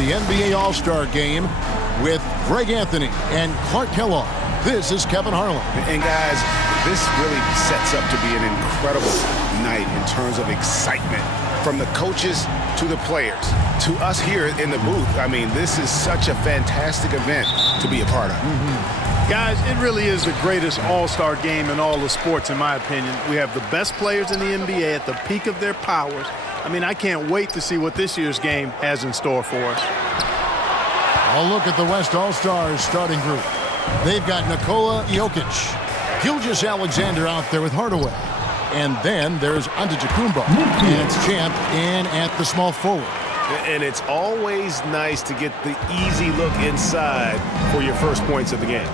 the NBA All-Star Game with Greg Anthony and Clark Kellogg. This is Kevin Harlan. And guys, this really sets up to be an incredible night in terms of excitement. From the coaches to the players to us here in the booth. I mean, this is such a fantastic event to be a part of. Guys, it really is the greatest all-star game in all the sports, in my opinion. We have the best players in the NBA at the peak of their powers. I mean, I can't wait to see what this year's game has in store for us. I'll look at the West All-Stars starting group. They've got Nikola Jokic, Gilgeous-Alexander out there with Hardaway. And then there's Antetokounmpo, and it's Champ in at the small forward. And it's always nice to get the easy look inside for your first points of the game.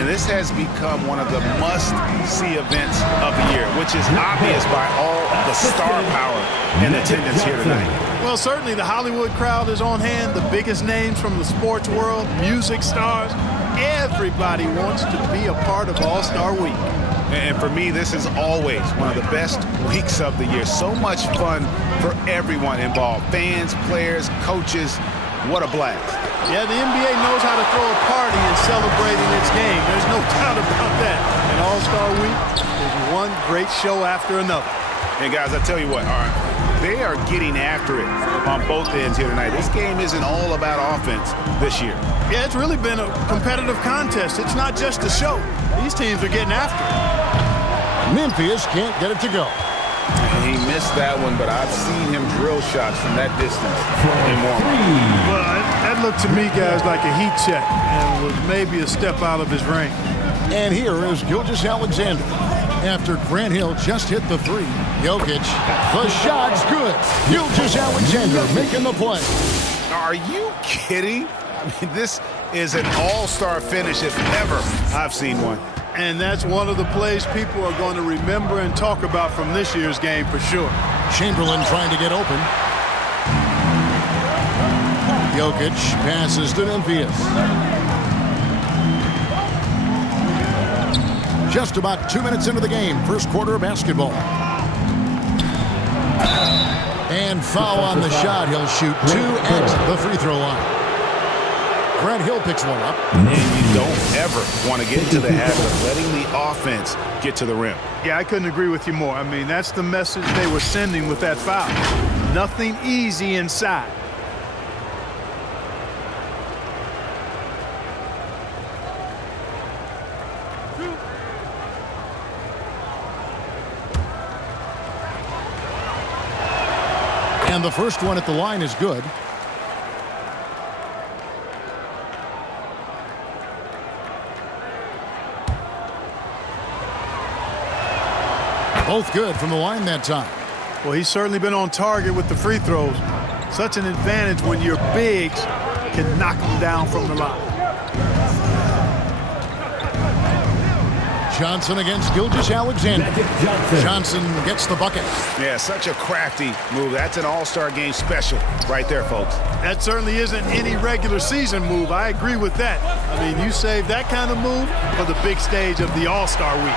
And this has become one of the must-see events of the year, which is obvious by all the star power and attendance here tonight. Well, certainly the Hollywood crowd is on hand, the biggest names from the sports world, music stars. Everybody wants to be a part of All-Star Week. And for me, this is always one of the best weeks of the year. So much fun for everyone involved. Fans, players, coaches. What a blast. Yeah, the NBA knows how to throw a party in celebrating its game. There's no doubt about that. And All-Star Week is one great show after another. And guys, I tell you what, all right, they are getting after it on both ends here tonight. This game isn't all about offense this year. Yeah, it's really been a competitive contest. It's not just a show. These teams are getting after it. Memphis can't get it to go. He missed that one, but I've seen him drill shots from that distance in warm-up. Well, that looked to me, guys, like a heat check and was maybe a step out of his range. And here is Gilgeous-Alexander. After Grant Hill just hit the three, Jokic, the shot's good. Gilgeous-Alexander making the play. Are you kidding? I mean, this is an all-star finish if ever I've seen one. And that's one of the plays people are going to remember and talk about from this year's game for sure. Chamberlain trying to get open. Jokic passes to Memphis. Just about 2 minutes into the game, first quarter of basketball. And foul on the shot. He'll shoot two at the free throw line. Grant Hill picks one up. And you don't ever want to get into the habit of letting the offense get to the rim. Yeah, I couldn't agree with you more. I mean, that's the message they were sending with that foul. Nothing easy inside. And the first one at the line is good. Both good from the line that time. Well, he's certainly been on target with the free throws. Such an advantage when your bigs can knock them down from the line. Johnson against Gilgeous-Alexander. Johnson gets the bucket. Yeah, such a crafty move. That's an all-star game special right there, folks. That certainly isn't any regular season move. I agree with that. I mean, you save that kind of move for the big stage of the All-Star Week.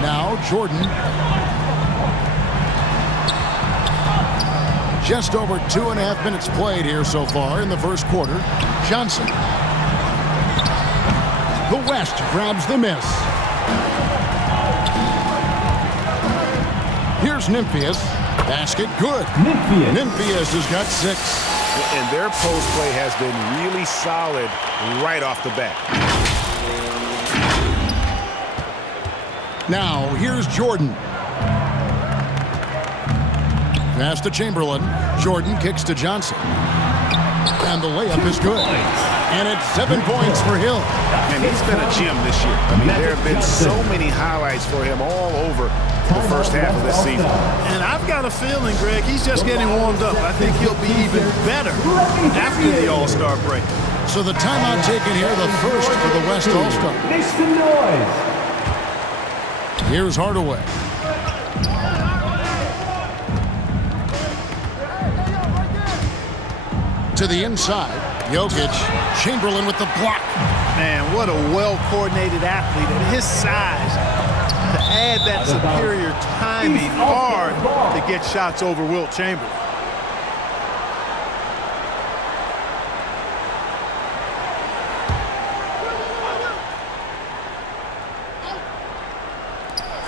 Now Jordan. Just over 2.5 minutes played here so far in the first quarter. Johnson. The West grabs the miss. Here's Memphis. Basket good. Memphis has got 6. And their post play has been really solid right off the bat. Now, here's Jordan. Pass to Chamberlain. Jordan kicks to Johnson. And the layup is good. And it's 7 points for Hill. And he's been a gem this year. I mean, there have been so many highlights for him all over the first half of this season. And I've got a feeling, Greg, he's just getting warmed up. I think he'll be even better after the All-Star break. So the timeout taken here, the first for the West All-Star. Make some noise. Here's Hardaway. To the inside, Jokic, Chamberlain with the block. Man, what a well-coordinated athlete at his size. To add that superior timing, hard to get shots over Wilt Chamberlain.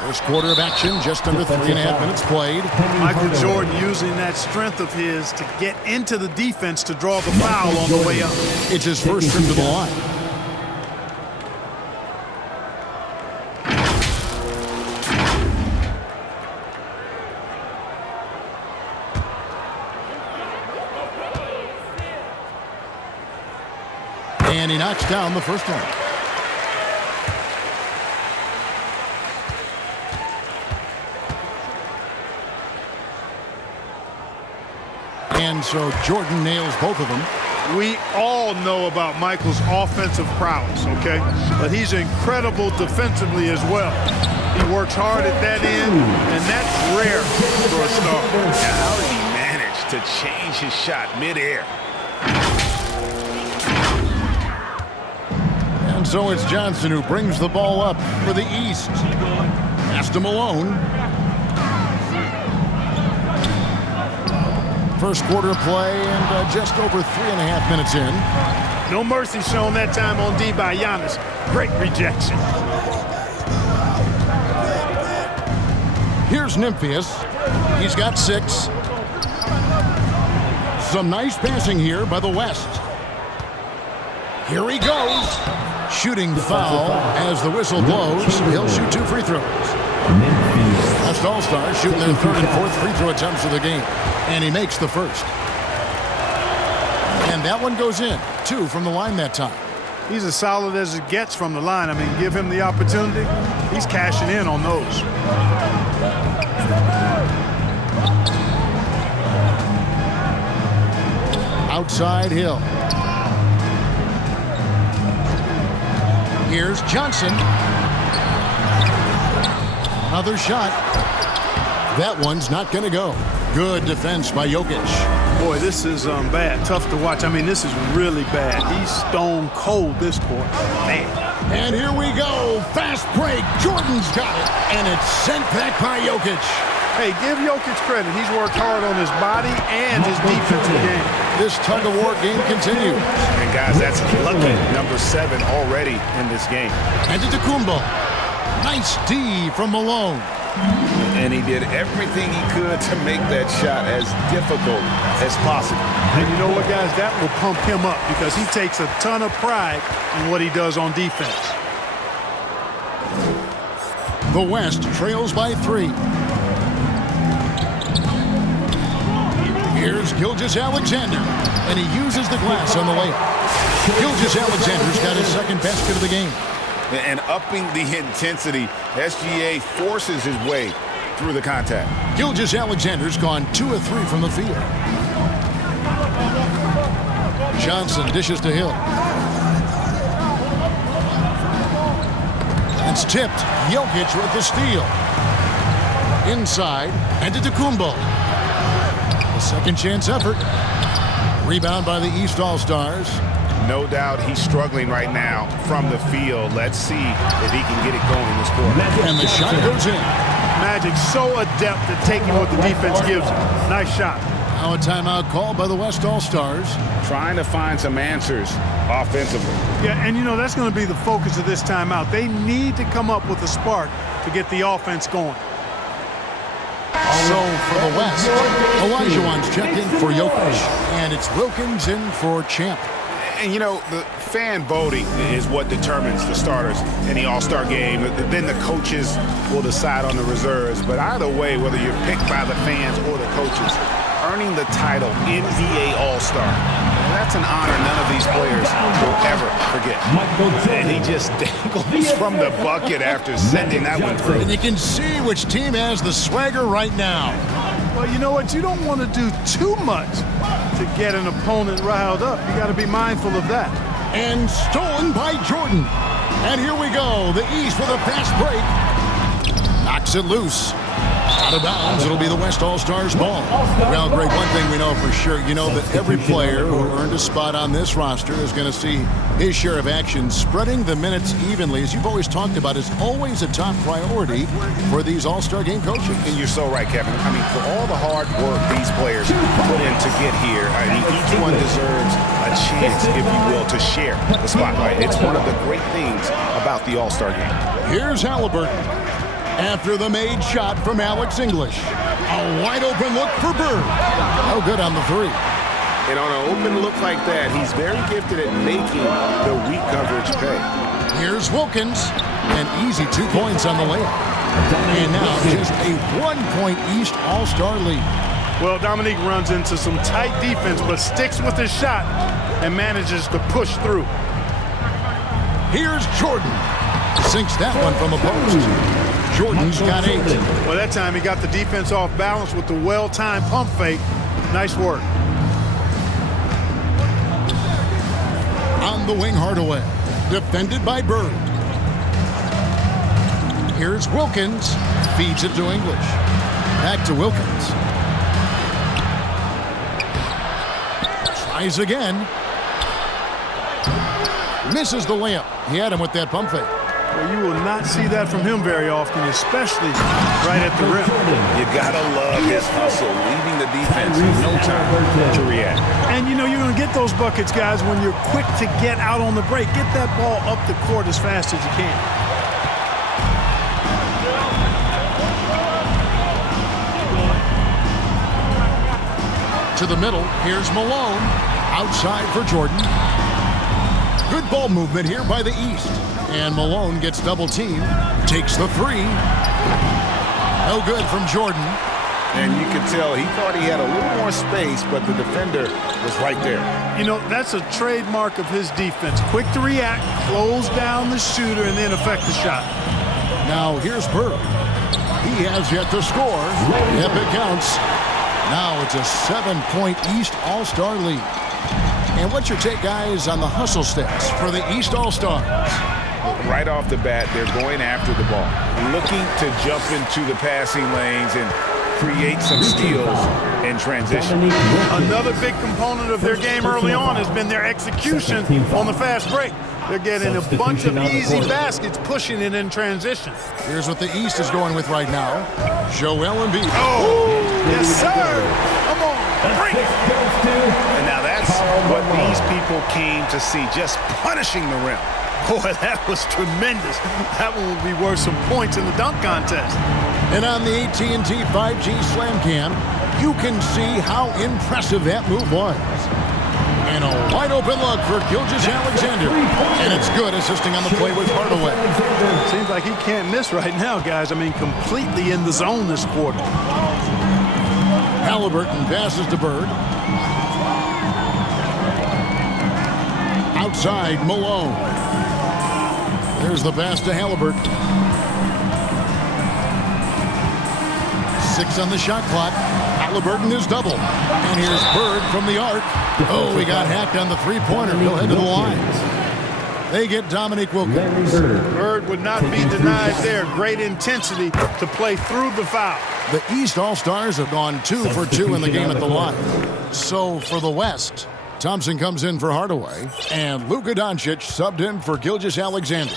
First quarter of action, just under 3.5 minutes played. Michael Jordan using that strength of his to get into the defense to draw the foul on the way up. It's his first trip to the line. And he knocks down the first one. And so Jordan nails both of them. We all know about Michael's offensive prowess, okay? But he's incredible defensively as well. He works hard at that end, and that's rare for a star. Now, how did he manage to change his shot midair? And so it's Johnson who brings the ball up for the East. Pass to Malone. First quarter play and just over 3.5 minutes in. No mercy shown that time on D by Giannis. Great rejection. Here's Nymphius. He's got 6. Some nice passing here by the West. Here he goes. Shooting foul as the whistle blows. He'll shoot 2 free throws. West All-Stars shooting their 3rd and 4th free throw attempts of the game. And he makes the first. And that one goes in. 2 from the line that time. He's as solid as it gets from the line. I mean, give him the opportunity. He's cashing in on those. Outside Hill. Here's Johnson. Another shot. That one's not going to go. Good defense by Jokic. Boy, this is bad. Tough to watch. I mean, this is really bad. He's stone cold this quarter. Man. And here we go. Fast break. Jordan's got it. And it's sent back by Jokic. Hey, give Jokic credit. He's worked hard on his body and his defensive game. This tug-of-war game continues. And, guys, that's lucky number 7 already in this game. And to Kumbo. Nice D from Malone. And he did everything he could to make that shot as difficult as possible. And you know what, guys? That will pump him up because he takes a ton of pride in what he does on defense. The West trails by 3. Here's Gilgeous-Alexander, and he uses the glass on the layup. Gilgeous-Alexander's got his 2nd basket of the game. And upping the intensity, SGA forces his way through the contact. Gilgeous-Alexander's gone 2 of 3 from the field. Johnson dishes to Hill. It's tipped. Jokic with the steal. Inside, and to Kumbo. A second chance effort. Rebound by the East All-Stars. No doubt he's struggling right now from the field. Let's see if he can get it going in this quarter. And the shot goes in. Magic so adept at taking what the defense gives him. Nice shot. Now a timeout called by the West All-Stars. Trying to find some answers offensively. Yeah, and you know, that's going to be the focus of this timeout. They need to come up with a spark to get the offense going. So for the West, Olajuwon's checked in for Jokic, and it's Wilkins in for Champ. And, you know, the fan voting is what determines the starters in the All-Star game. Then the coaches will decide on the reserves. But either way, whether you're picked by the fans or the coaches, earning the title NBA All-Star, that's an honor none of these players will ever forget. And he just dangles from the bucket after sending that one through. And you can see which team has the swagger right now. Well, you know what? You don't want to do too much to get an opponent riled up. You got to be mindful of that. And stolen by Jordan. And here we go. The East with a fast break. Knocks it loose. Out of bounds. It'll be the West All-Stars ball. Well, Greg, one thing we know for sure, you know that every player who earned a spot on this roster is going to see his share of action. Spreading the minutes evenly, as you've always talked about, is always a top priority for these All-Star game coaches. And you're so right, Kevin. I mean, for all the hard work these players put in to get here, I mean, each one deserves a chance, if you will, to share the spotlight. It's one of the great things about the All-Star game. Here's Halliburton. After the made shot from Alex English. A wide open look for Bird. No good on the three. And on an open look like that, he's very gifted at making the weak coverage pay. Here's Wilkins. An easy 2 points on the layup. And now just a 1-point East All-Star lead. Well, Dominique runs into some tight defense, but sticks with his shot and manages to push through. Here's Jordan. Sinks that one from the post. Jordan's got 8. Well, that time he got the defense off balance with the well-timed pump fake. Nice work. On the wing, Hardaway. Defended by Bird. Here's Wilkins. Feeds it to English. Back to Wilkins. Tries again. Misses the layup. He had him with that pump fake. Well, you will not see that from him very often, especially right at the rim. You gotta love his hustle, leaving the defense no time to react. And you know you're going to get those buckets, guys, when you're quick to get out on the break. Get that ball up the court as fast as you can. To the middle, here's Malone. Outside for Jordan. Good ball movement here by the East. And Malone gets double teamed. Takes the three. No good from Jordan. And you can tell he thought he had a little more space, but the defender was right there. You know, that's a trademark of his defense. Quick to react, close down the shooter, and then affect the shot. Now here's Bird. He has yet to score. Yep, it counts. Now it's a 7-point East All-Star lead. And what's your take, guys, on the hustle stats for the East All-Stars? Right off the bat, they're going after the ball, looking to jump into the passing lanes and create some steals in transition. Another big component of their game early on has been their execution on the fast break. They're getting a bunch of easy baskets, pushing it in transition. Here's what the East is going with right now. Joel Embiid. Oh, yes, sir. Come on, bring it. And now that's what these people came to see, just punishing the rim. Boy, that was tremendous. That one will be worth some points in the dunk contest. And on the AT&T 5G Slam Cam, you can see how impressive that move was. And a wide open look for Gilgeous-Alexander. And it's good, assisting on the play with Hardaway. Seems like he can't miss right now, guys. I mean, completely in the zone this quarter. Halliburton passes to Bird. Outside, Malone. There's the pass to Halliburton. 6 on the shot clock. Halliburton is double. And here's Bird from the arc. Oh, he got hacked on the three-pointer. He'll head to the line. They get Dominique Wilkins. Bird would not be denied there. Great intensity to play through the foul. The East All-Stars have gone 2 for 2 in the game at the line. So for the West, Thompson comes in for Hardaway, and Luka Doncic subbed in for Gilgeous-Alexander.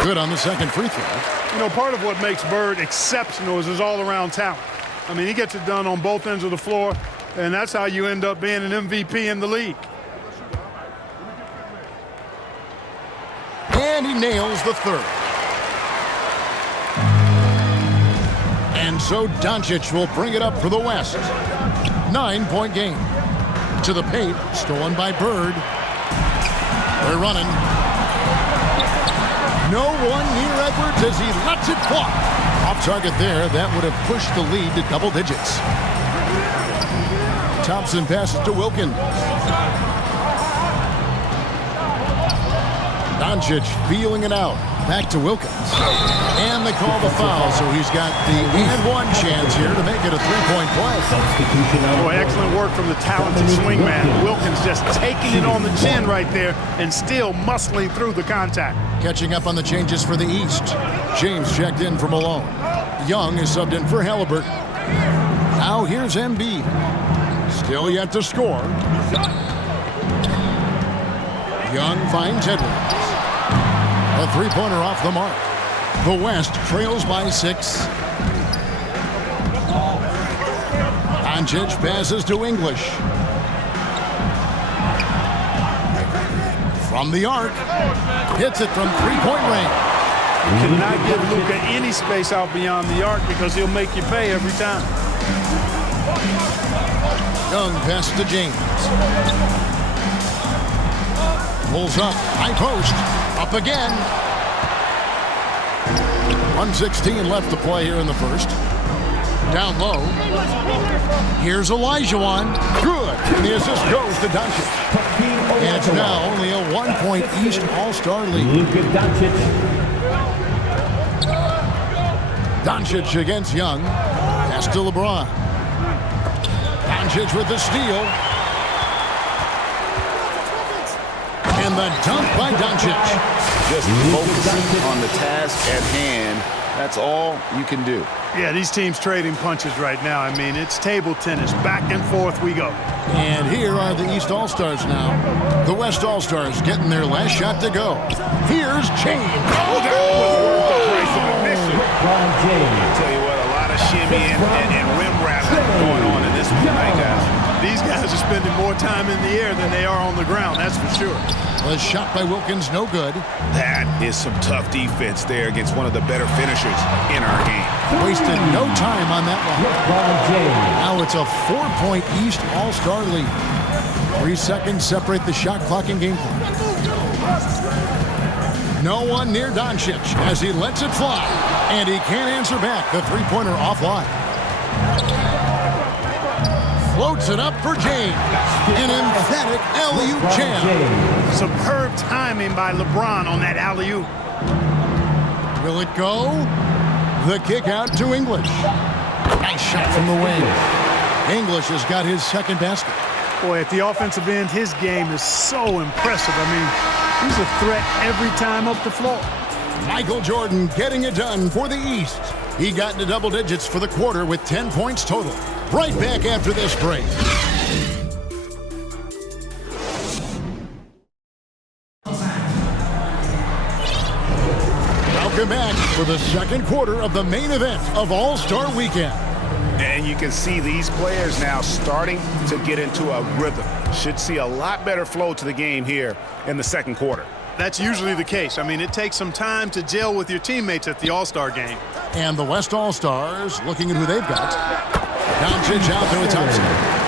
Good on the second free throw. You know, part of what makes Bird exceptional is his all-around talent. I mean, he gets it done on both ends of the floor, and that's how you end up being an MVP in the league. And he nails the third. And so Doncic will bring it up for the West. 9-point game. To the paint, stolen by Bird. They're running. No one near Edwards as he lets it fly. Off target there, that would have pushed the lead to double digits. Thompson passes to Wilkins. Doncic feeling it out. Back to Wilkins. And they call the foul, so he's got the and-one chance here to make it a three-point play. Boy, excellent work from the talented swingman. Wilkins just taking it on the chin right there and still muscling through the contact. Catching up on the changes for the East. James checked in for Malone. Young is subbed in for Halliburton. Now here's Embiid. Still yet to score. Young finds Edwards. A three-pointer off the mark. The West trails by 6. Doncic passes to English. From the arc. Hits it from three-point range. You cannot give Luka any space out beyond the arc because he'll make you pay every time. Young pass to James. Pulls up. High post. Up again. 1:16 left to play here in the first. Down low. Here's Olajuwon. Good. And the assist goes to Doncic. And it's now only a 1-point East All-Star lead. Luka Doncic. Doncic against Young. Pass to LeBron. Doncic with the steal. And the dunk by Doncic. Just focusing on the task at hand. That's all you can do. Yeah, these teams trading punches right now. I mean, it's table tennis. Back and forth we go. And here are the East All-Stars now. The West All-Stars getting their last shot to go. Here's James. Oh, that was worth the price of admission. LeBron James. I tell you what, a lot of shimmying and rim wrapping going on in this one tonight, guys. These guys are spending more time in the air than they are on the ground, that's for sure. The shot by Wilkins, no good. That is some tough defense there against one of the better finishers in our game. Wasted no time on that one. LeBron James. Now it's a 4-point East All-Star lead. 3 seconds separate the shot clock and game clock. No one near Doncic as he lets it fly. And he can't answer back. The three-pointer offline. Floats it up for James. An emphatic alley-oop jam. Superb timing by LeBron on that alley-oop. Will it go? The kick out to English. Nice shot from the wing. English has got his second basket. Boy, at the offensive end, his game is so impressive. I mean, he's a threat every time up the floor. Michael Jordan getting it done for the East. He got into double digits for the quarter with 10 points total. Right back after this break. Welcome back for the second quarter of the main event of All-Star Weekend. And you can see these players now starting to get into a rhythm. Should see a lot better flow to the game here in the second quarter. That's usually the case. I mean, it takes some time to gel with your teammates at the All-Star game. And the West All-Stars looking at who they've got. Doncic out there with Thompson.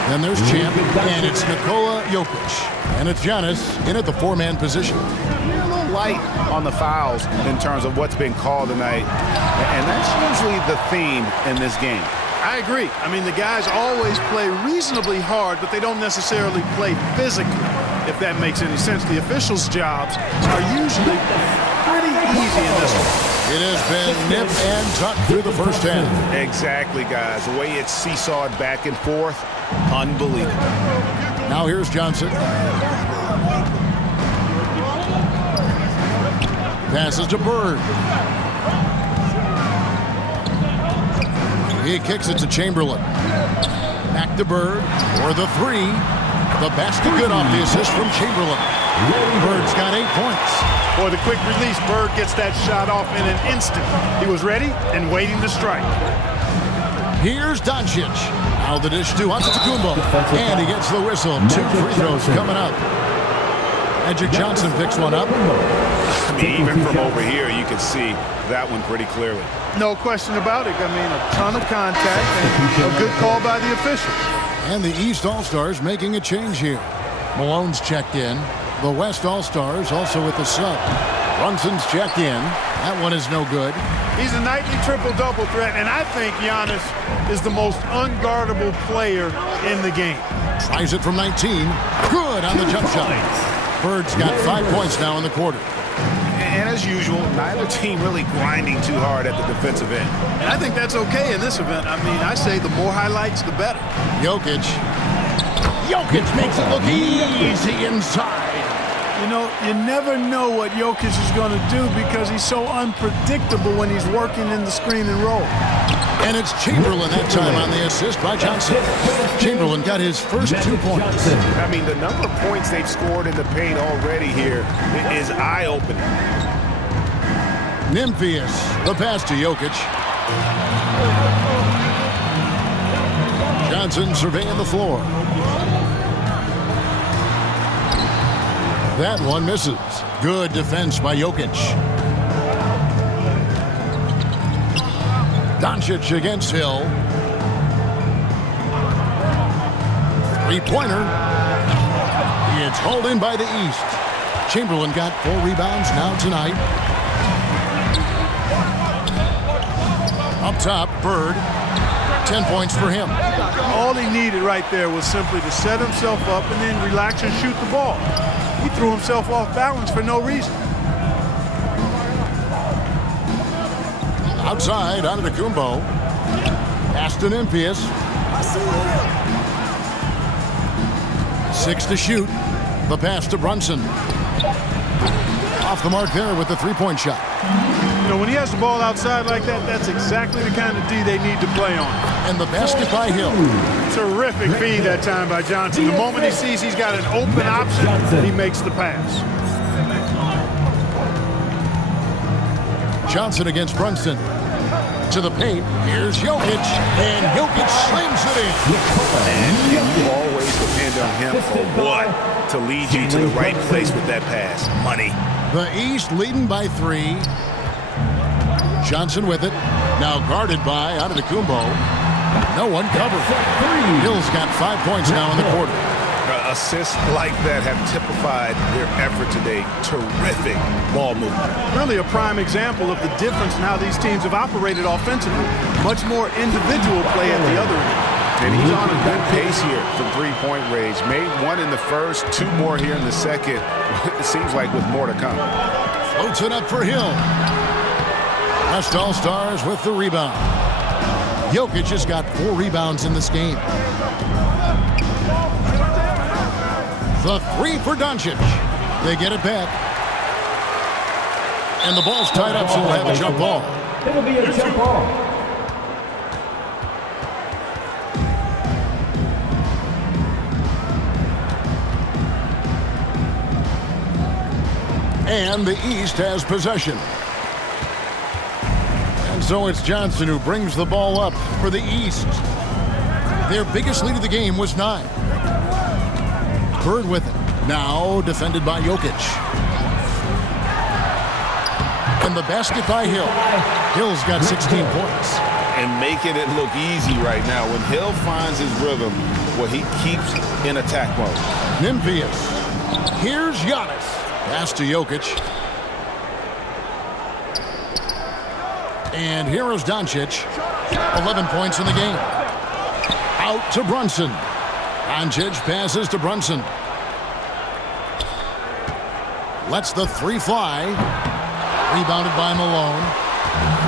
Then there's Champ, and it's Nikola Jokic. And it's Giannis in at the four-man position. A little light on the fouls in terms of what's been called tonight. And that's usually the theme in this game. I agree. I mean, the guys always play reasonably hard, but they don't necessarily play physically, if that makes any sense. The officials' jobs are usually pretty easy in this one. It has been nip and tuck through the first half. Exactly, guys. The way it's seesawed back and forth, unbelievable. Now here's Johnson. Passes to Bird. He kicks it to Chamberlain. Back to Bird for the three. The basket good off the assist from Chamberlain. Bird's got 8 points. Boy, the quick release, Bird gets that shot off in an instant. He was ready and waiting to strike. Here's Doncic. Now the dish to Antetokounmpo. And he gets the whistle. 2 free throws coming up. Magic Johnson picks one up. I mean, even from over here, you can see that one pretty clearly. No question about it. I mean, a ton of contact and a good call by the official. And the East All-Stars making a change here. Malone's checked in. The West All-Stars also with the sub. Brunson's checked in. That one is no good. He's a nightly triple-double threat, and I think Giannis is the most unguardable player in the game. Tries it from 19. Good on the jump shot. Bird's got 5 points now in the quarter. And as usual, neither team really grinding too hard at the defensive end. And I think that's okay in this event. I mean, I say the more highlights, the better. Jokic makes it look easy inside. You know, you never know what Jokic is going to do because he's so unpredictable when he's working in the screen and roll. And it's Chamberlain that time on the assist by Johnson. Chamberlain got his first 2 points. I mean, the number of points they've scored in the paint already here is eye-opening. Nymphius, the pass to Jokic. Johnson surveying the floor. That one misses. Good defense by Jokic. Doncic against Hill. Three-pointer. It's hauled in by the East. Chamberlain got 4 rebounds now tonight. Up top, Bird. 10 points for him. All he needed right there was simply to set himself up and then relax and shoot the ball. He threw himself off balance for no reason. Outside, Antetokounmpo. Pass to Nymphius. 6 to shoot. The pass to Brunson. Off the mark there with the three-point shot. You know, when he has the ball outside like that, that's exactly the kind of D they need to play on. And the basket by Hill. Terrific feed that time by Johnson. The moment he sees he's got an open option, he makes the pass. Johnson against Brunson. To the paint. Here's Jokic. And Jokic slings it in. And you always depend on him for what? To lead you to the right place with that pass. Money. The East leading by 3. Johnson with it. Now guarded by Antetokounmpo. No one covered. Hill's got 5 points now in the quarter. Assists like that have typified their effort today. Terrific ball movement. Really a prime example of the difference in how these teams have operated offensively. Much more individual play at the other end. And he's on a good pace here from three-point range. Made 1 in the first, 2 more here in the second. It seems like with more to come. Floats it up for Hill. West All-Stars with the rebound. Jokic has got 4 rebounds in this game. The 3 for Doncic. They get it back. And the ball's tied up, so we'll have a jump ball. It'll be a jump ball. And the East has possession. And so it's Johnson who brings the ball up for the East. Their biggest lead of the game was 9. Bird with it. Now defended by Jokic. And the basket by Hill. Hill's got 16 points. And making it look easy right now. When Hill finds his rhythm, well, he keeps in attack mode. Nymphius. Here's Giannis. Pass to Jokic. And here is Doncic. 11 points in the game. Out to Brunson. Doncic passes to Brunson. Lets the 3 fly. Rebounded by Malone.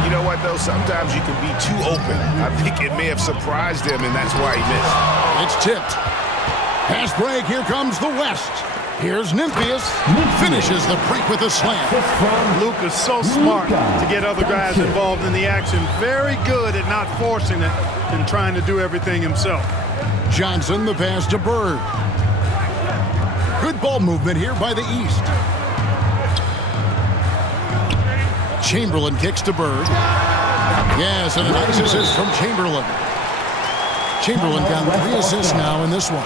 You know what, though? Sometimes you can be too open. I think it may have surprised him, and that's why he missed. It's tipped. Pass break. Here comes the West. Here's Nymphius. Finishes the break with a slam. Luka's so smart to get other guys involved in the action. Very good at not forcing it and trying to do everything himself. Johnson, the pass to Bird. Good ball movement here by the East. Chamberlain kicks to Bird. Yes, and a nice assist from Chamberlain. Chamberlain got 3 assists now in this one.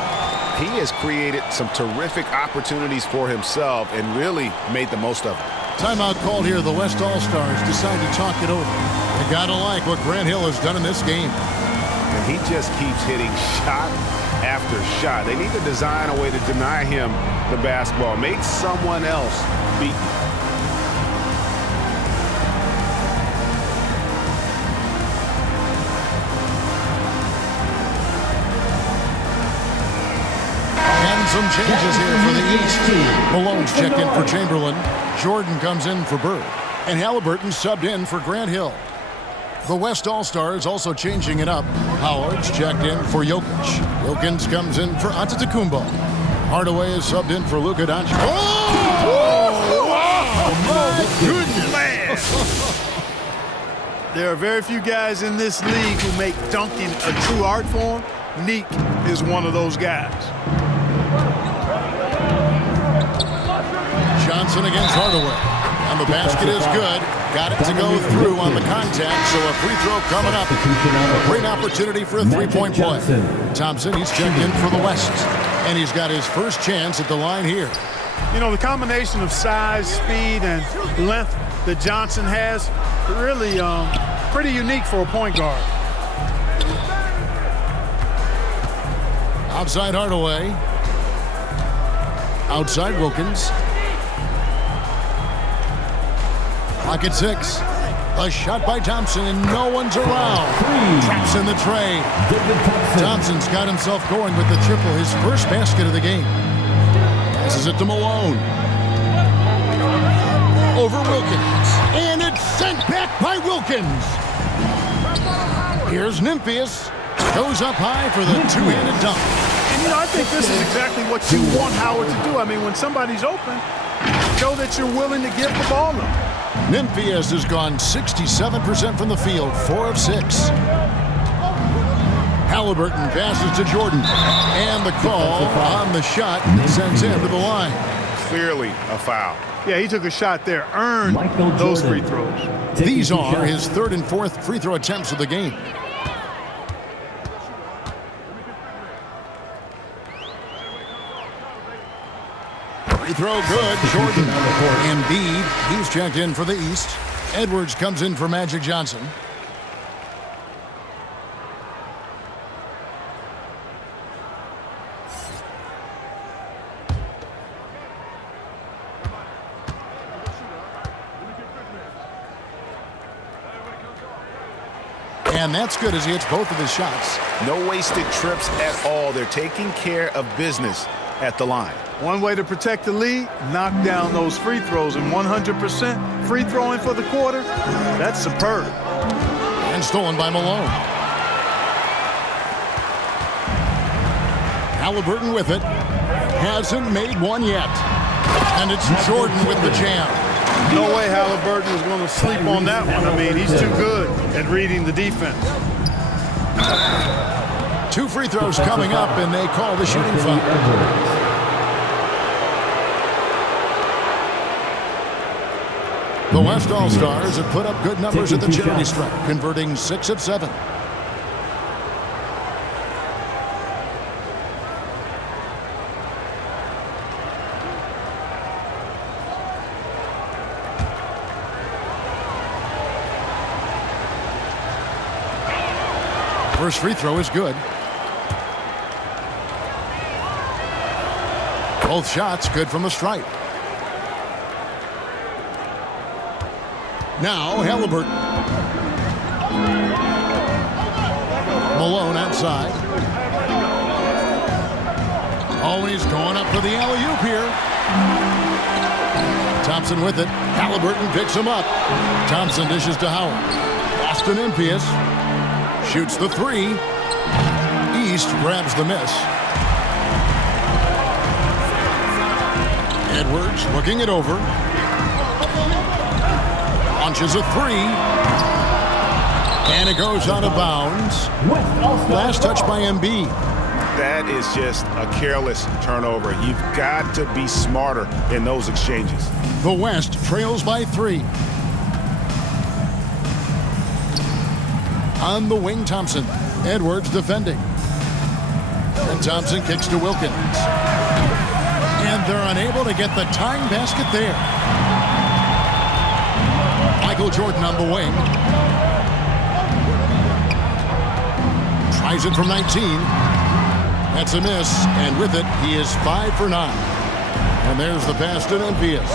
He has created some terrific opportunities for himself and really made the most of it. Timeout called here. The West All-Stars decide to talk it over. You gotta like what Grant Hill has done in this game. And he just keeps hitting shot after shot. They need to design a way to deny him the basketball. Make someone else beat him. Some changes here for the East. Malone's checked in for Chamberlain. Jordan comes in for Bird. And Halliburton subbed in for Grant Hill. The West All-Stars also changing it up. Howard's checked in for Jokic. Jokic comes in for Antetokounmpo. Hardaway is subbed in for Luka Doncic. Oh my goodness. Man. There are very few guys in this league who make dunking a true art form. Neek is one of those guys. Johnson against Hardaway. And the basket is good. Got it to go through on the contact, so a free throw coming up. Great opportunity for a three-point play. Thompson, he's checked in for the West, and he's got his first chance at the line here. You know, the combination of size, speed, and length that Johnson has, really pretty unique for a point guard. Outside Hardaway. Outside Wilkins. Clock at 6. A shot by Thompson, and no one's around. Traps in the tray. Thompson's got himself going with the triple, his first basket of the game. Passes it to Malone. Over Wilkins. And it's sent back by Wilkins. Here's Nymphius. Goes up high for the two-handed dunk. And, you know, I think this is exactly what you want Howard to do. I mean, when somebody's open, show that you're willing to give the ball up. Nymphius has gone 67% from the field, 4 of 6. Halliburton passes to Jordan. And the call on the shot sends him to the line. Clearly a foul. Yeah, he took a shot there, earned those free throws. These are his third and fourth free throw attempts of the game. Free throw good, Jordan. Embiid, he's checked in for the East. Edwards comes in for Magic Johnson. And that's good as he hits both of his shots. No wasted trips at all. They're taking care of business at the line. One way to protect the lead, knock down those free throws, and 100% free throwing for the quarter, that's superb. And stolen by Malone. Halliburton with it. Hasn't made one yet. And it's Jordan with the jam. No way Halliburton is going to sleep on that one. I mean, he's too good at reading the defense. 2 free throws coming up, and they call the shooting foul. The West All-Stars have put up good numbers at the charity stripe, converting 6 of 7. First free throw is good. Both shots good from the stripe. Now Halliburton. Malone outside. Oh, he's going up for the alley-oop here. Thompson with it. Halliburton picks him up. Thompson dishes to Howard. Austin Nymphius shoots the 3. East grabs the miss. Edwards looking it over. Launches a 3. And it goes out of bounds. Last touch by Embiid. That is just a careless turnover. You've got to be smarter in those exchanges. The West trails by 3. On the wing, Thompson. Edwards defending. And Thompson kicks to Wilkins. And they're unable to get the tying basket there. Michael Jordan on the wing. Tries it from 19. That's a miss. And with it, he is 5 for 9. And there's the pass to Nymphius.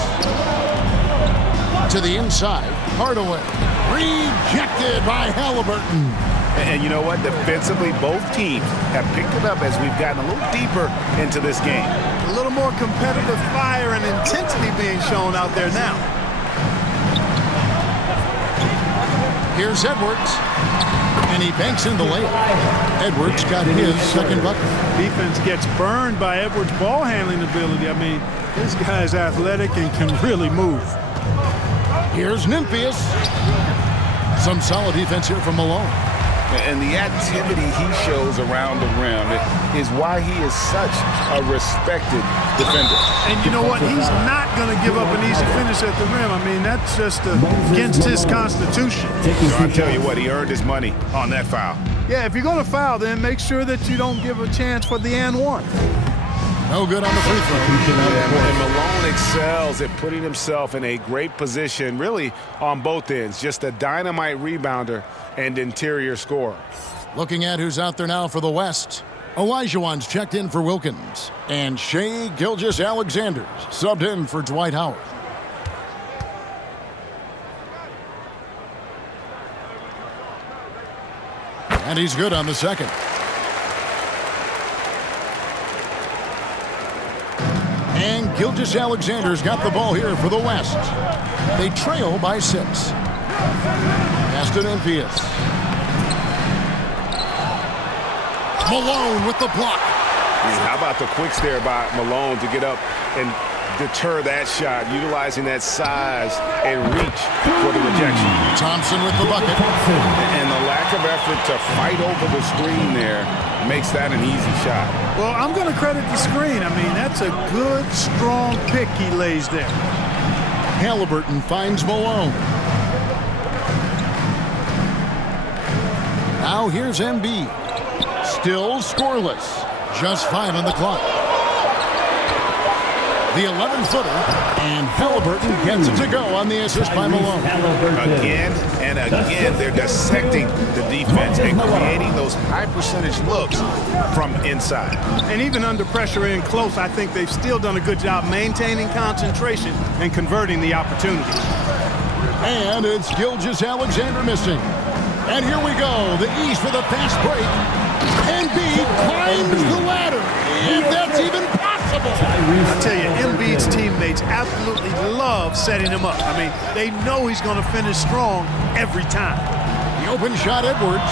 To the inside. Hardaway. Rejected by Halliburton. And you know what? Defensively, both teams have picked it up as we've gotten a little deeper into this game. A little more competitive fire and intensity being shown out there now. Here's Edwards. And he banks in the layup. Edwards got his second bucket. Defense gets burned by Edwards' ball handling ability. I mean, this guy's athletic and can really move. Here's Nymphius. Some solid defense here from Malone. And the activity he shows around the rim is why he is such a respected defender. And you know what? He's not going to give up an easy finish at the rim. I mean, that's just against his constitution. So I tell you what, he earned his money on that foul. Yeah, if you're going to foul, then make sure that you don't give a chance for the and one. No good on the free throw. And Malone excels at putting himself in a great position, really on both ends. Just a dynamite rebounder and interior scorer. Looking at who's out there now for the West. Olajuwon's checked in for Wilkins. And Shai Gilgeous-Alexander's subbed in for Dwight Howard. And he's good on the second. And Gilgeous-Alexander's got the ball here for the West. They trail by 6. Pass to Memphis. Malone with the block. How about the quicks there by Malone to get up and deter that shot, utilizing that size and reach for the rejection. Thompson with the bucket. And the lack of effort to fight over the screen there makes that an easy shot. Well, I'm going to credit the screen. I mean, that's a good, strong pick he lays there. Halliburton finds Malone. Now here's Embiid. Still scoreless. Just 5 on the clock. The 11-footer, and Halliburton gets it to go on the assist by Malone. Again and again, they're dissecting the defense and creating those high-percentage looks from inside. And even under pressure in close, I think they've still done a good job maintaining concentration and converting the opportunity. And it's Gilgeous-Alexander missing. And here we go, the East with a fast break. Embiid climbs the ladder, if that's even possible. I tell you, Embiid's teammates absolutely love setting him up. I mean, they know he's going to finish strong every time. The open shot, Edwards.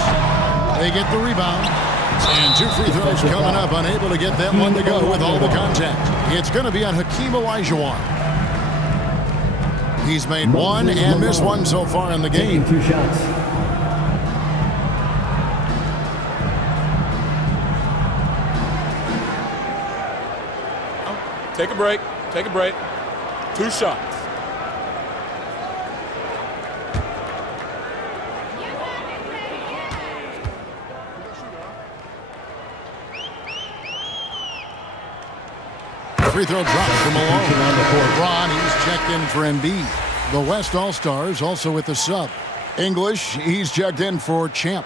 They get the rebound. And 2 free throws coming up, unable to get that one to go with all the contact. It's going to be on Hakeem Olajuwon. He's made 1 and missed 1 so far in the game. 2 shots. Take a break. Take a break. 2 shots. Free throw dropped for Malone. Ron, he's checked in for Embiid. The West All-Stars also with the sub. English, he's checked in for Champ.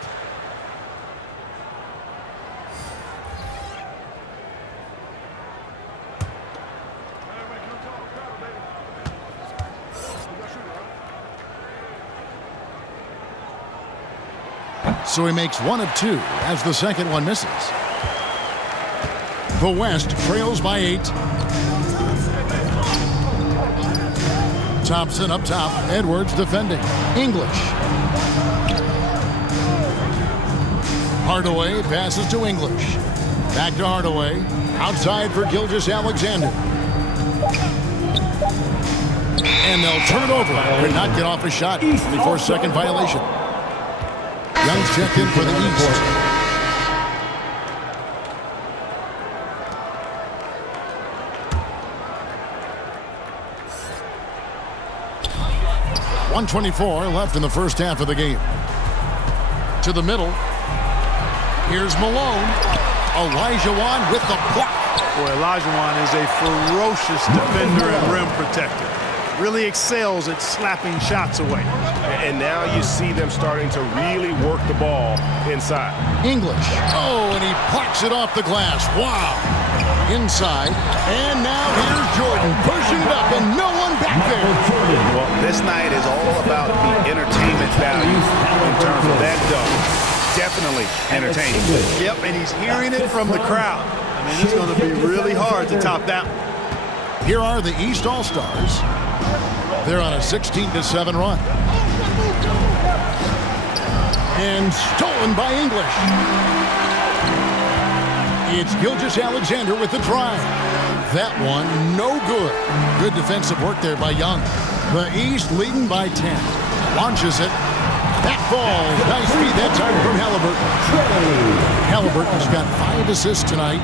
So he makes 1 of 2 as the second one misses. The West trails by 8. Thompson up top. Edwards defending. English. Hardaway passes to English. Back to Hardaway. Outside for Gilgeous-Alexander. And they'll turn it over and not get off a shot before second violation. Young's checked in for the East. .124 left in the first half of the game. To the middle. Here's Malone. Olajuwon with the block. Boy, Olajuwon is a ferocious defender and rim protector. Really excels at slapping shots away. And now you see them starting to really work the ball inside. English. Oh, and he plucks it off the glass. Wow. Inside. And now here's Jordan pushing it up and no one back there. Well, this night is all about the entertainment value in terms of that dunk. Definitely entertaining. Yep, and he's hearing it from the crowd. I mean, it's going to be really hard to top that one. Here are the East All-Stars. They're on a 16-7 run. And stolen by English. It's Gilgeous-Alexander with the drive. That one, no good. Good defensive work there by Young. The East leading by 10. Launches it. That falls. Nice feed that time from Halliburton's got 5 assists tonight.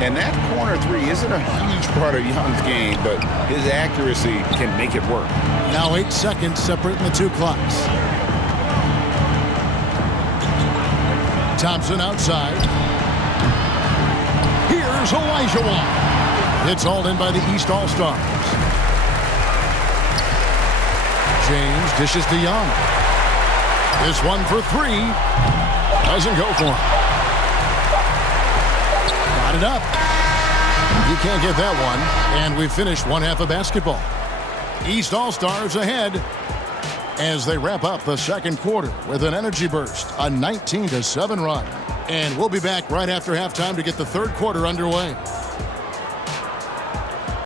And that corner three isn't a huge part of Young's game, but his accuracy can make it work. Now 8 seconds separating the 2 clocks. Thompson outside. Here's Elijah. It's hauled in by the East All-Stars. James dishes to Young. This one for 3. Doesn't go for him. Got it up. You can't get that one. And we've finished one half of basketball. East All-Stars ahead as they wrap up the second quarter with an energy burst, a 19-7 run. And we'll be back right after halftime to get the third quarter underway.